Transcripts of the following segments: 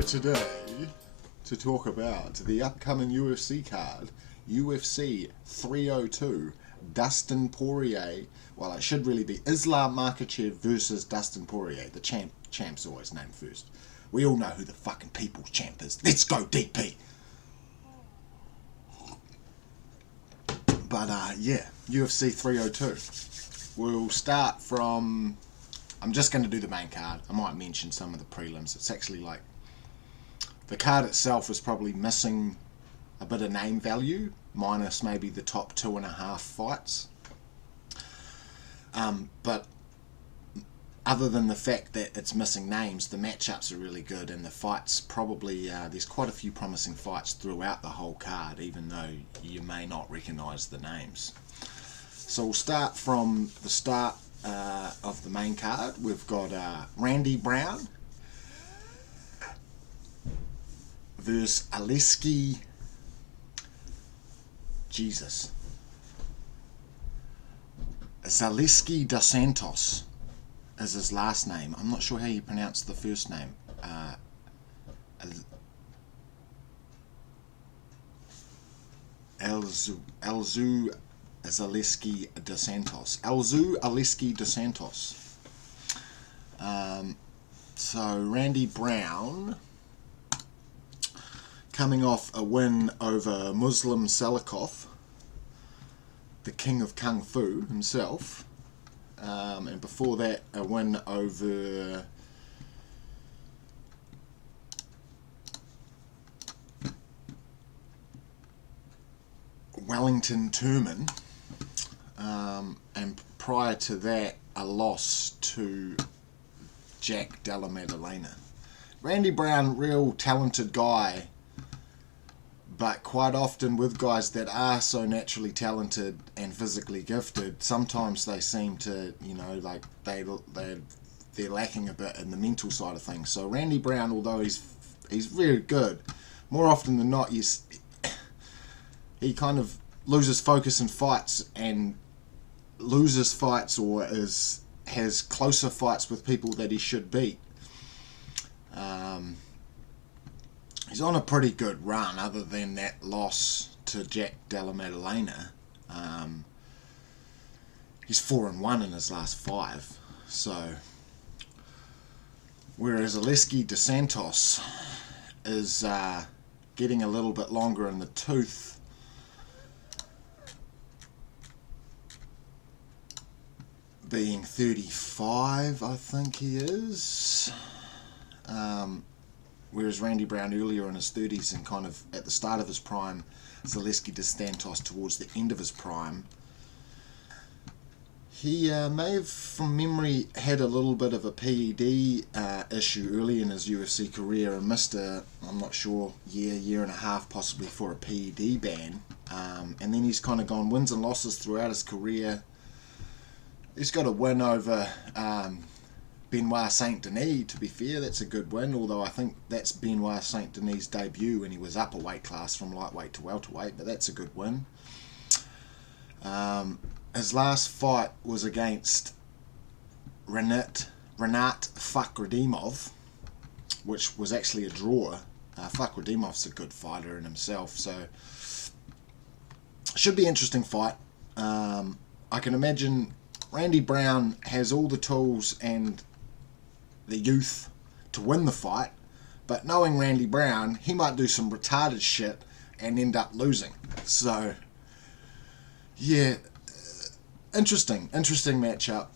here today to talk about the upcoming UFC card, UFC 302, Dustin Poirier. Well, it should really be Islam Makhachev versus Dustin Poirier. The champ's always named first. We all know who the fucking people's champ is. Let's go, DP! But, yeah, UFC 302. We'll start from... I'm just going to do the main card. I might mention some of the prelims. It's actually like... The card itself is probably missing a bit of name value, minus maybe the top 2.5 fights. But other than the fact that it's missing names, the matchups are really good, and the fights probably, there's quite a few promising fights throughout the whole card, even though you may not recognise the names. So we'll start from the start of the main card. We've got Randy Brown versus Zaleski dos Santos is his last name. I'm not sure how you pronounce the first name. Elzu Zaleski dos Santos. Elzu Zaleski dos Santos. So Randy Brown, coming off a win over Muslim Salikov, the king of Kung Fu himself, and before that a win over Wellington Turman, and prior to that a loss to Jack Della Maddalena. Randy Brown, real talented guy, but quite often with guys that are so naturally talented and physically gifted, sometimes they seem to, you know, like they're lacking a bit in the mental side of things. So Randy Brown, although he's very good, more often than not, he kind of loses focus in fights and loses fights, or has closer fights with people that he should beat. He's on a pretty good run, other than that loss to Jack Della Maddalena. He's 4-1 in his last 5. So, whereas Zaleski dos Santos is getting a little bit longer in the tooth, being 35, I think he is. Whereas Randy Brown earlier in his 30s and kind of at the start of his prime, Zaleski dos Santos towards the end of his prime. He may have, from memory, had a little bit of a PED issue early in his UFC career and missed I'm not sure, year and a half possibly for a PED ban. And then he's kind of gone wins and losses throughout his career. He's got a win over Benoit Saint Denis, to be fair. That's a good win, although I think that's Benoit Saint Denis' debut when he was up a weight class from lightweight to welterweight, but that's a good win. His last fight was against Renat Fakhretdimov, which was actually a draw. Fakhretdimov's a good fighter in himself, so should be an interesting fight. I can imagine Randy Brown has all the tools and the youth to win the fight, but knowing Randy Brown, he might do some retarded shit and end up losing. So, yeah, interesting matchup.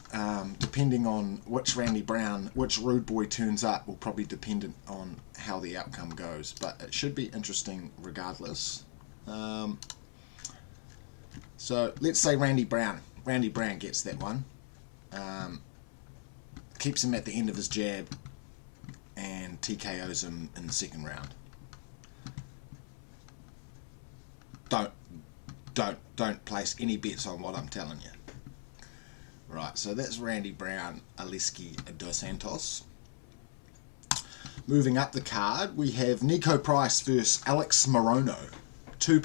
Depending on which Randy Brown, which rude boy turns up, will probably depend on how the outcome goes, but it should be interesting regardless. So, let's say Randy Brown gets that one. Keeps him at the end of his jab and TKOs him in the second round. Don't place any bets on what I'm telling you. Right, so that's Randy Brown, Zaleski dos Santos. Moving up the card, we have Nico Price versus Alex Morono. Two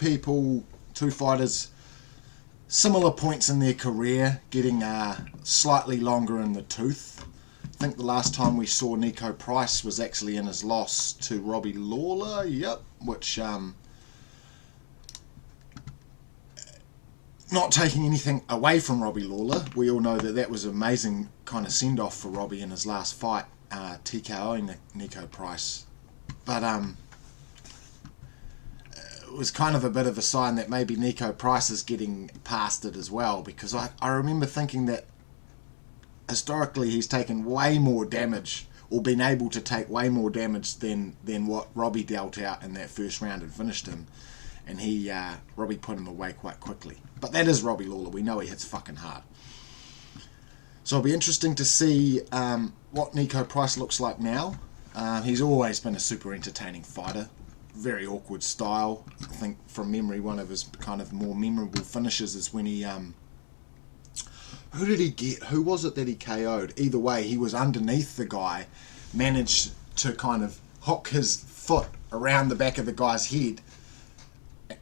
fighters, similar points in their career, getting slightly longer in the tooth. think the last time we saw Nico Price was actually in his loss to Robbie Lawler, yep, which, not taking anything away from Robbie Lawler, we all know that that was an amazing kind of send-off for Robbie in his last fight, TKOing Nico Price. But it was kind of a bit of a sign that maybe Nico Price is getting past it as well, because I remember thinking that historically he's taken way more damage, or been able to take way more damage than what Robbie dealt out in that first round and finished him. And Robbie put him away quite quickly. But that is Robbie Lawler. We know he hits fucking hard. So it'll be interesting to see what Nico Price looks like now. He's always been a super entertaining fighter. Very awkward style. I think from memory, one of his kind of more memorable finishes is when he... who did he get? Who was it that he KO'd? Either way, he was underneath the guy, managed to kind of hook his foot around the back of the guy's head,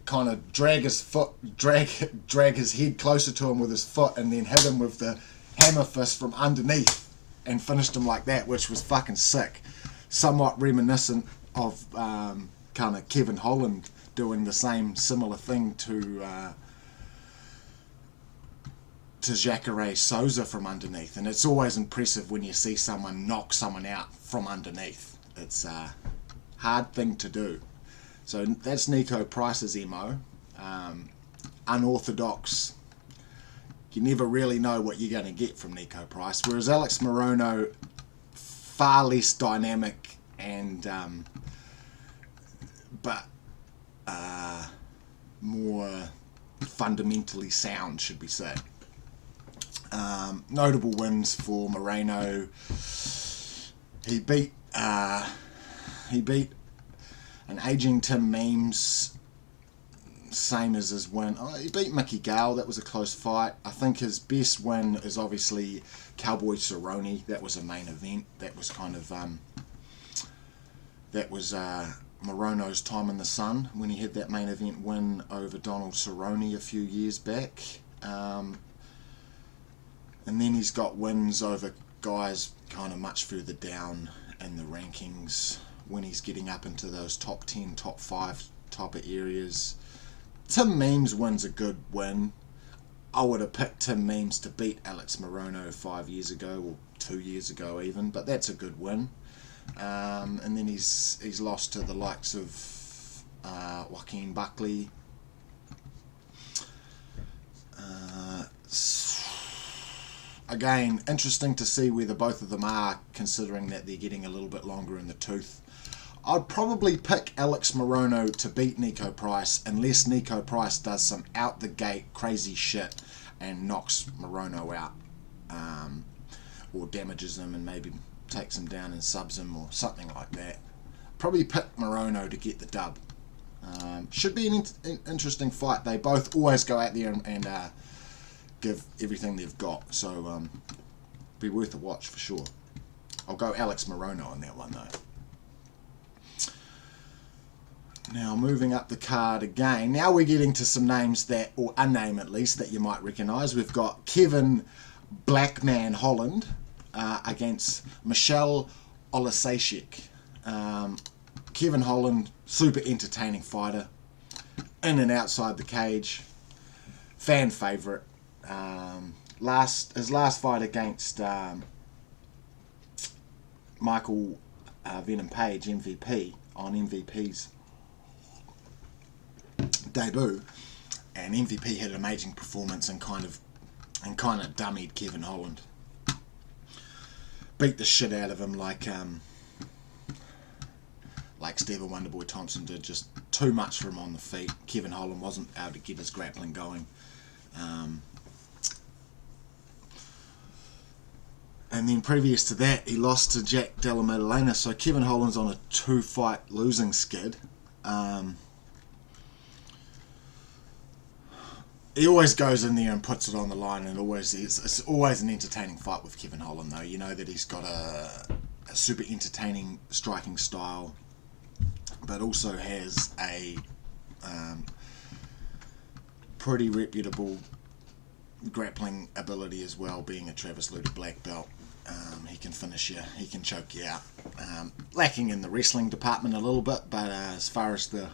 kind of drag his head closer to him with his foot, and then hit him with the hammer fist from underneath and finished him like that, which was fucking sick. Somewhat reminiscent of kind of Kevin Holland doing the same similar thing to Jacare Souza from underneath. And it's always impressive when you see someone knock someone out from underneath. It's a hard thing to do. So that's Nico Price's MO. Unorthodox. You never really know what you're going to get from Nico Price. Whereas Alex Morono, far less dynamic and but more fundamentally sound, should we say. Notable wins for Moreno. He beat an aging Tim Memes, same as his win. He beat Mickey Gale. That was a close fight. I think his best win is obviously Cowboy Cerrone. That was a main event. That was kind of Morono's time in the sun when he had that main event win over Donald Cerrone a few years back. And then he's got wins over guys kind of much further down in the rankings when he's getting up into those top 10, top 5 type of areas. Tim Memes wins a good win. I would have picked Tim Memes to beat Alex Morono 5 years ago, or 2 years ago even, but that's a good win. And then he's lost to the likes of Joaquin Buckley. Again, interesting to see where the both of them are, considering that they're getting a little bit longer in the tooth. I'd probably pick Alex Morono to beat Nico Price, unless Nico Price does some out-the-gate crazy shit and knocks Morono out, or damages him and maybe takes him down and subs him or something like that. Probably pick Morono to get the dub. Should be an interesting fight. They both always go out there and give everything they've got, so be worth a watch for sure. I'll go Alex Morono on that one though. Now moving up the card again, now we're getting to some names that, or a name at least, that you might recognise. We've got Kevin Blackman Holland against Michelle Olasacek. Kevin Holland, super entertaining fighter, in and outside the cage, fan favourite. His last fight against Michael Venom Page, MVP, on MVP's debut, and MVP had an amazing performance and kind of dummied Kevin Holland. Beat the shit out of him like Stephen Wonderboy Thompson did. Just too much for him on the feet. Kevin Holland wasn't able to get his grappling going. And then previous to that, he lost to Jack Della Maddalena. So Kevin Holland's on a 2-fight losing skid. He always goes in there and puts it on the line, and it's always an entertaining fight with Kevin Holland, though. You know that he's got a super entertaining striking style, but also has a pretty reputable grappling ability as well, being a Travis Lutter black belt. He can finish you. He can choke you out. Lacking in the wrestling department a little bit, but as far as the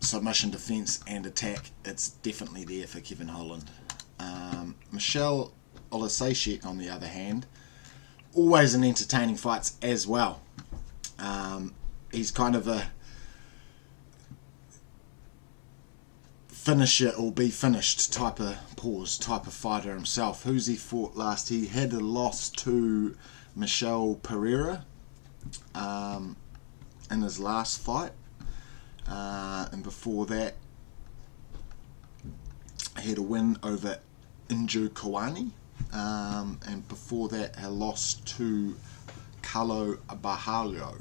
submission, defense, and attack, it's definitely there for Kevin Holland. Michelle Olasejczyk, on the other hand, always in entertaining fights as well. He's kind of a finisher or be finished type of fighter himself. Who's he fought last? He had a loss to Michelle Pereira in his last fight, and before that he had a win over Inju Kawani, and before that a loss to Carlo Bajallo,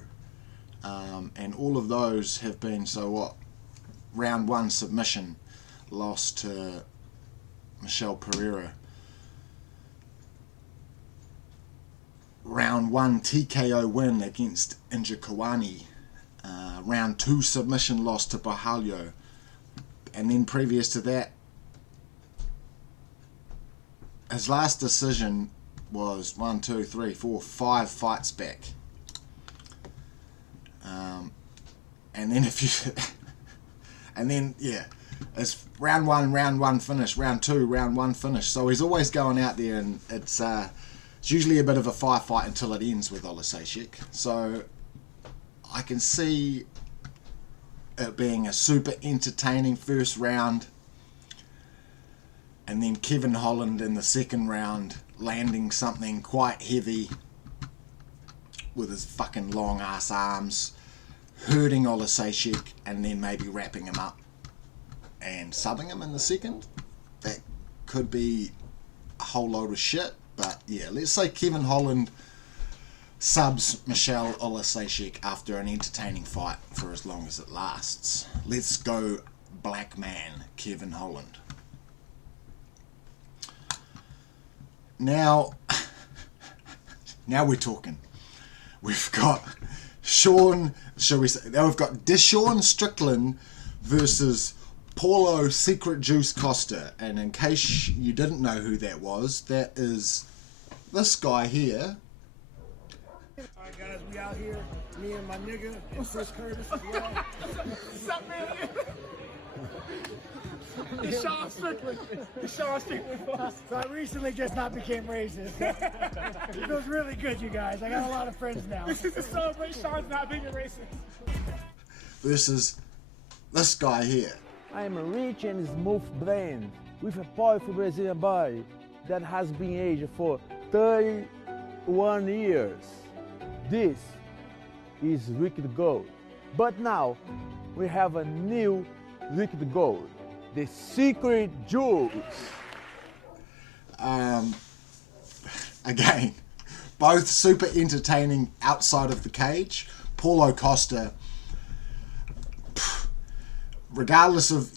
and all of those have been, so what, round one submission loss to Michelle Pereira, round one TKO win against Inju Kawani, round two submission loss to Bajallo, and then previous to that his last decision was 5 fights back. And then it's round one finish, round two, round one finish. So he's always going out there, and it's usually a bit of a firefight until it ends with Olasejczyk. So I can see it being a super entertaining first round, and then Kevin Holland in the second round landing something quite heavy with his fucking long ass arms, hurting Olasejczyk, and then maybe wrapping him up and subbing him in the second. That could be a whole load of shit, but yeah, let's say Kevin Holland subs Michelle Olasejczyk after an entertaining fight for as long as it lasts. Let's go black man Kevin Holland. Now we're talking. We've got Deshaun Strickland versus Paulo Secret Juice Costa. And in case you didn't know who that was, that is this guy here. Alright guys, we out here, me and my nigga, and Chris Curtis as well. What's up, man? It's Sean Strickland. So I recently just not became racist. It feels really good, you guys. I got a lot of friends now. This is to celebrate Sean's not being a racist. Versus this guy here. I am a rich and smooth blend with a powerful Brazilian body that has been aged for 31 years. This is liquid gold. But now we have a new liquid gold, the Secret Juice. Again, both super entertaining outside of the cage. Paulo Costa, regardless of,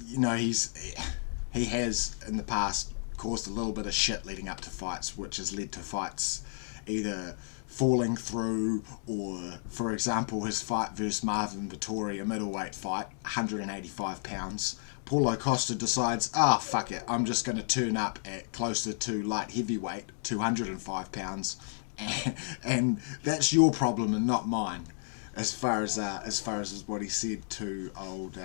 he has in the past caused a little bit of shit leading up to fights, which has led to fights either falling through, or for example his fight versus Marvin Vettori, a middleweight fight, 185 pounds. Paulo Costa decides, fuck it, I'm just going to turn up at closer to light heavyweight, 205 pounds, and that's your problem and not mine, as far as what he said to old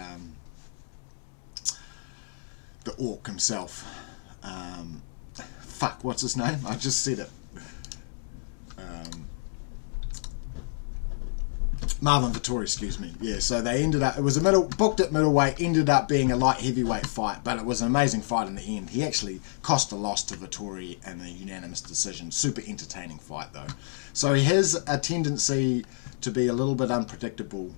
the Orc himself. What's his name? I just said it. Marvin Vettori, excuse me. Yeah, so they ended up, it was booked at middleweight, ended up being a light heavyweight fight, but it was an amazing fight in the end. He actually cost a loss to Vettori in a unanimous decision. Super entertaining fight though. So he has a tendency to be a little bit unpredictable,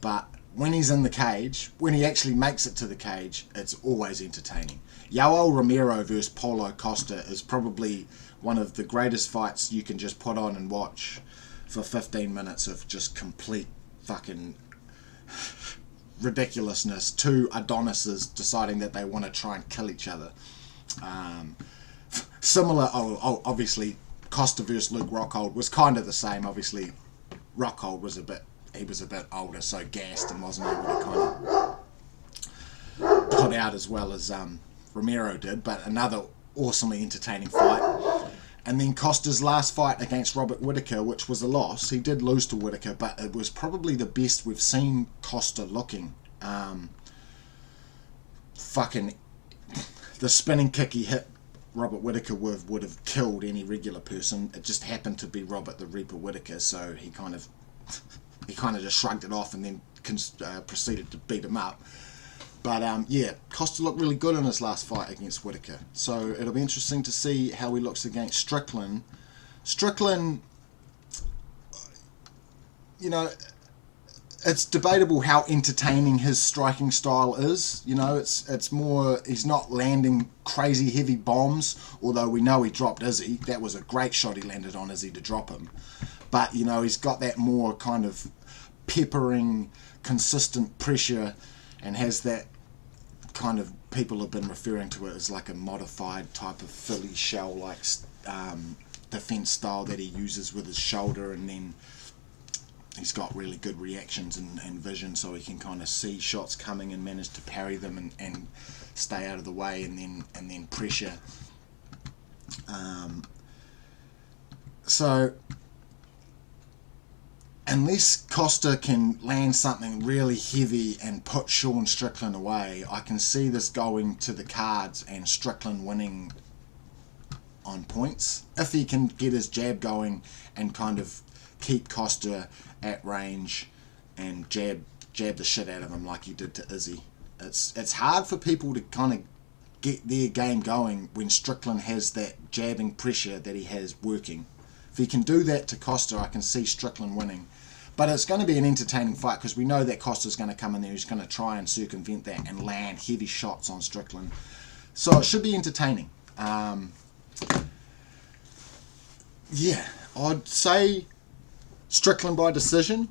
but when he's in the cage, when he actually makes it to the cage, it's always entertaining. Yoel Romero versus Paulo Costa is probably one of the greatest fights you can just put on and watch for 15 minutes of just complete fucking ridiculousness. Two Adonises deciding that they want to try and kill each other. Obviously, Costa versus Luke Rockhold was kind of the same. Obviously, Rockhold was a bit older, so gassed and wasn't able to kind of put out as well as Romero did. But another awesomely entertaining fight. And then Costa's last fight against Robert Whittaker, which was a loss. He did lose to Whittaker, but it was probably the best we've seen Costa looking. The spinning kick he hit Robert Whittaker with would have killed any regular person. It just happened to be Robert the Reaper Whittaker, so he kind of just shrugged it off and then proceeded to beat him up. But yeah, Costa looked really good in his last fight against Whittaker, so it'll be interesting to see how he looks against Strickland. Strickland, you know, it's debatable how entertaining his striking style is. You know, it's more, he's not landing crazy heavy bombs, although we know he dropped Izzy. That was a great shot he landed on Izzy to drop him. But, you know, he's got that more kind of peppering, consistent pressure, and has that kind of, people have been referring to it as like a modified type of Philly shell like defense style that he uses with his shoulder, and then he's got really good reactions and vision, so he can kind of see shots coming and manage to parry them and stay out of the way, and then pressure. So unless Costa can land something really heavy and put Sean Strickland away, I can see this going to the cards and Strickland winning on points. If he can get his jab going and kind of keep Costa at range and jab the shit out of him like he did to Izzy. It's hard for people to kind of get their game going when Strickland has that jabbing pressure that he has working. If he can do that to Costa, I can see Strickland winning. But it's going to be an entertaining fight because we know that Costa's going to come in there. He's going to try and circumvent that and land heavy shots on Strickland. So it should be entertaining. Yeah, I'd say Strickland by decision,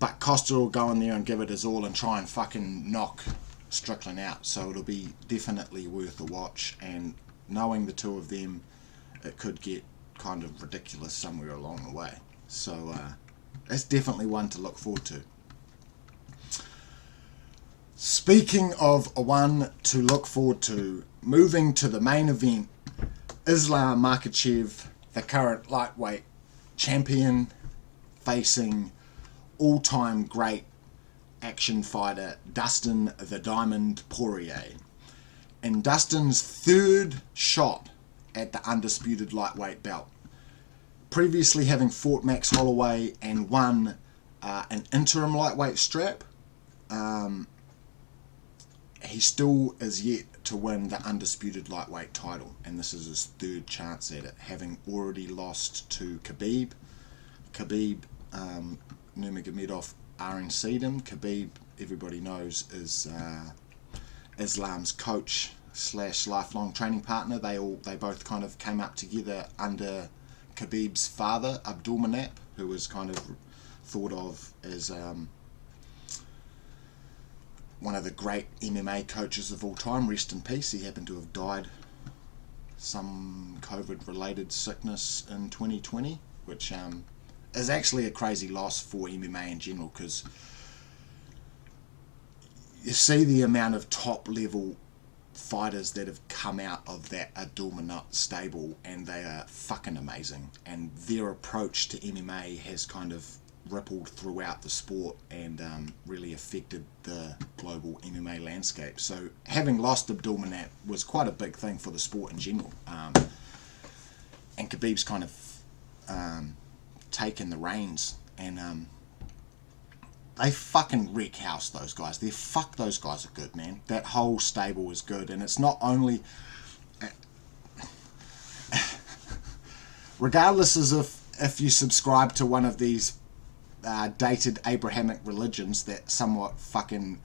but Costa will go in there and give it his all and try and fucking knock Strickland out. So it'll be definitely worth a watch. And knowing the two of them, it could get kind of ridiculous somewhere along the way. So that's definitely one to look forward to. Speaking of one to look forward to, moving to the main event, Islam Makhachev, the current lightweight champion, facing all-time great action fighter Dustin the Diamond Poirier. In Dustin's third shot at the undisputed lightweight belt. Previously having fought Max Holloway and won an interim lightweight strap, he still is yet to win the undisputed lightweight title, and this is his third chance at it, having already lost to Khabib. Khabib Nurmagomedov RNC'd him. Khabib, everybody knows, is Islam's coach / lifelong training partner. They both kind of came up together under Khabib's father, Abdulmanap, who was kind of thought of as one of the great MMA coaches of all time. Rest in peace. He happened to have died some COVID-related sickness in 2020, which is actually a crazy loss for MMA in general, because you see the amount of top-level fighters that have come out of that Abdulmanap stable, and they are fucking amazing, and their approach to MMA has kind of rippled throughout the sport and really affected the global MMA landscape. So having lost Abdulmanap was quite a big thing for the sport in general, and Khabib's kind of taken the reins, and they fucking wreck house, those guys. Those guys are good, man. That whole stable is good, and it's not only regardless as if you subscribe to one of these dated Abrahamic religions that somewhat fucking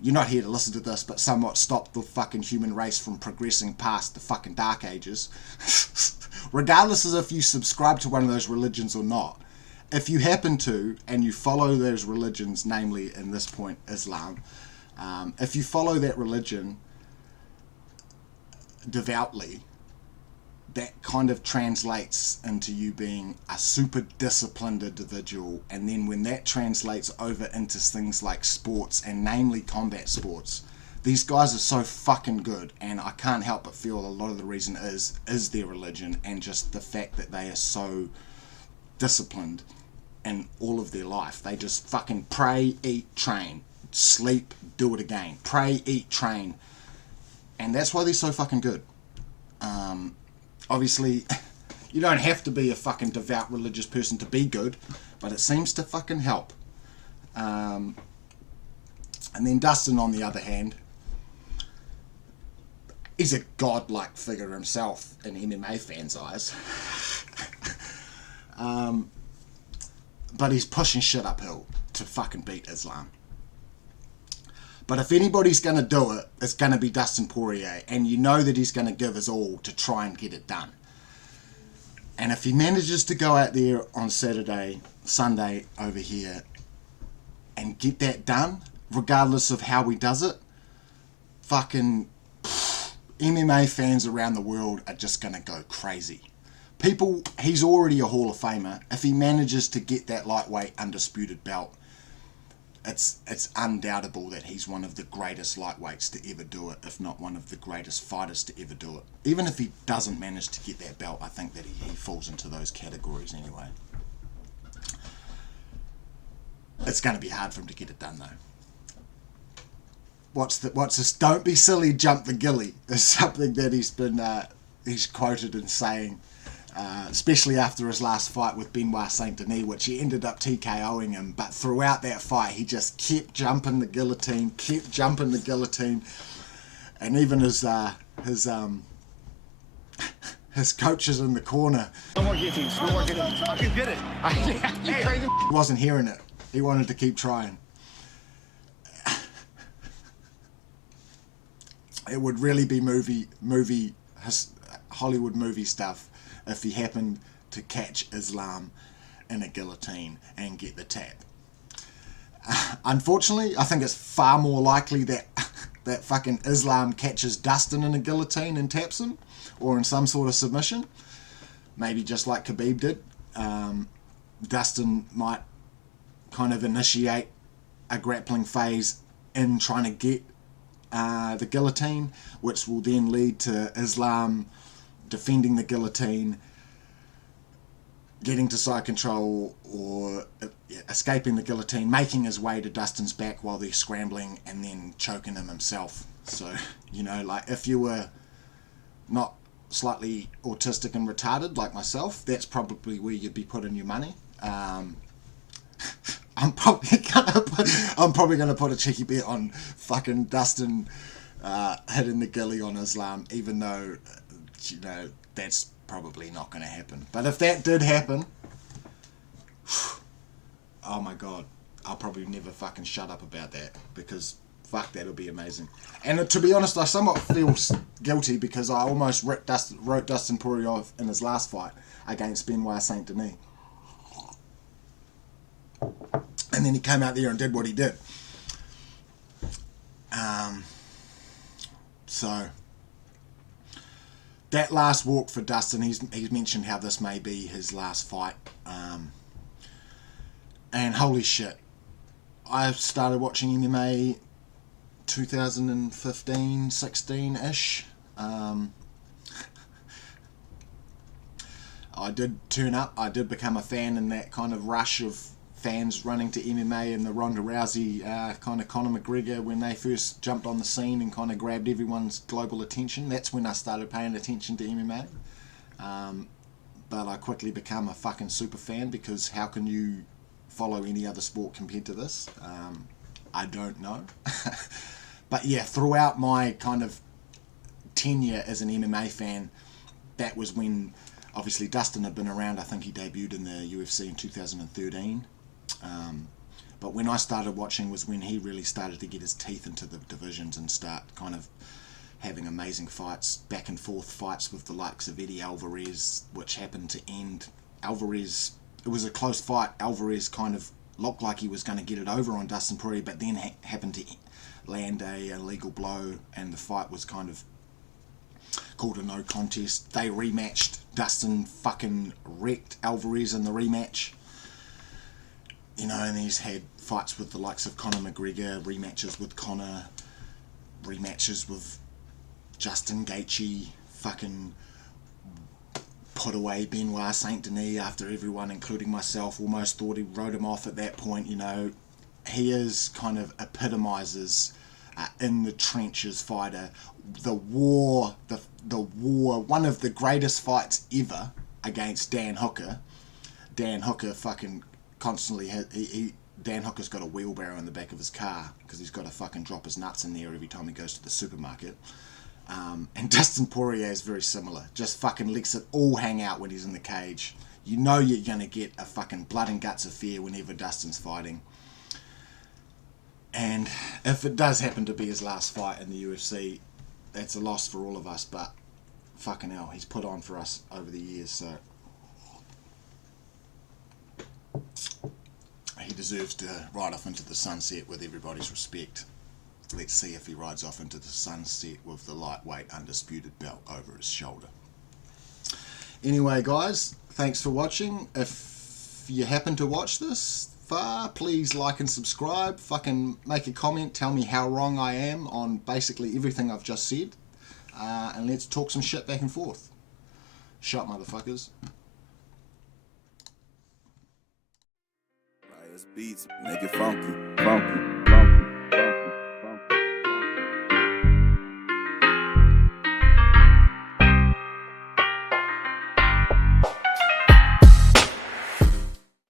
you're not here to listen to this, but somewhat stop the fucking human race from progressing past the fucking dark ages. Regardless as if you subscribe to one of those religions or not, if you happen to, and you follow those religions, namely in this point Islam, if you follow that religion devoutly, that kind of translates into you being a super disciplined individual, and then when that translates over into things like sports, and namely combat sports, These guys are so fucking good, and I can't help but feel a lot of the reason is their religion and just the fact that they are so disciplined in all of their life. They just fucking pray, eat, train, sleep, do it again. Pray, eat, train. And that's why they're so fucking good. Obviously, you don't have to be a fucking devout religious person to be good, but it seems to fucking help. And then Dustin, on the other hand, he's a godlike figure himself in MMA fans' eyes. But he's pushing shit uphill to fucking beat Islam. But if anybody's going to do it, it's going to be Dustin Poirier. And you know that he's going to give his all to try and get it done. And if he manages to go out there on Sunday over here, and get that done, regardless of how he does it, fucking MMA fans around the world are just going to go crazy. People, he's already a Hall of Famer. If he manages to get that lightweight undisputed belt, it's undoubtable that he's one of the greatest lightweights to ever do it, if not one of the greatest fighters to ever do it. Even if he doesn't manage to get that belt, I think that he falls into those categories anyway. It's going to be hard for him to get it done, though. What's this? Don't be silly, jump the gilly is something that he's quoted in saying, especially after his last fight with Benoit Saint Denis, which he ended up TKOing him. But throughout that fight, he just kept jumping the guillotine, and even his coaches in the corner. No more guillotines. No more guillotines. I can get it. He wasn't hearing it. He wanted to keep trying. It would really be Hollywood movie stuff if he happened to catch Islam in a guillotine and get the tap. Unfortunately, I think it's far more likely that fucking Islam catches Dustin in a guillotine and taps him, or in some sort of submission. Maybe just like Khabib did. Dustin might kind of initiate a grappling phase in trying to get the guillotine, which will then lead to Islam defending the guillotine, getting to side control, or escaping the guillotine, making his way to Dustin's back while they're scrambling, and then choking him himself. So, you know, like, if you were not slightly autistic and retarded like myself, that's probably where you'd be putting your money. I'm probably gonna put a cheeky bet on fucking Dustin hitting the gilly on Islam, even though, you know, that's probably not going to happen. But if that did happen, oh my god, I'll probably never fucking shut up about that, because fuck, that'll be amazing. And to be honest, I somewhat feel guilty because I almost wrote Dustin Poirier off in his last fight against Benoit Saint Denis. And then he came out there and did what he did. So that last walk for Dustin, he's mentioned how this may be his last fight. And holy shit, I started watching MMA 2015, 16-ish. I did turn up. I did become a fan in that kind of rush of fans running to MMA and the Ronda Rousey, kind of Conor McGregor, when they first jumped on the scene and kind of grabbed everyone's global attention. That's when I started paying attention to MMA. But I quickly became a fucking super fan, because how can you follow any other sport compared to this? I don't know. But yeah, throughout my kind of tenure as an MMA fan, that was when obviously Dustin had been around. I think he debuted in the UFC in 2013. But when I started watching was when he really started to get his teeth into the divisions and start kind of having amazing fights, back and forth fights with the likes of Eddie Alvarez, which happened to end Alvarez. It was a close fight. Alvarez kind of looked like he was going to get it over on Dustin Poirier, but then happened to land a illegal blow, and the fight was kind of called a no contest. They rematched. Dustin fucking wrecked Alvarez in the rematch. You know, and he's had fights with the likes of Conor McGregor, rematches with Conor. rematches with Justin Gaethje, fucking put away Benoit Saint Denis after everyone, including myself, almost thought he wrote him off at that point. You know, he is kind of epitomizes in the trenches fighter, the war, one of the greatest fights ever against Dan Hooker. Dan Hooker fucking constantly Dan Hooker's got a wheelbarrow in the back of his car because he's got to fucking drop his nuts in there every time he goes to the supermarket. And Dustin Poirier is very similar. Just fucking lets it all hang out when he's in the cage. You know you're going to get a fucking blood and guts affair whenever Dustin's fighting. And if it does happen to be his last fight in the UFC, that's a loss for all of us, but fucking hell, he's put on for us over the years, so he deserves to ride off into the sunset with everybody's respect. Let's see if he rides off into the sunset with the lightweight undisputed belt over his shoulder. Anyway, guys, thanks for watching. If you happen to watch this far, please like and subscribe. Fucking make a comment, tell me how wrong I am on basically everything I've just said, and let's talk some shit back and forth. Shut, motherfuckers. Beats, make it funky, funky.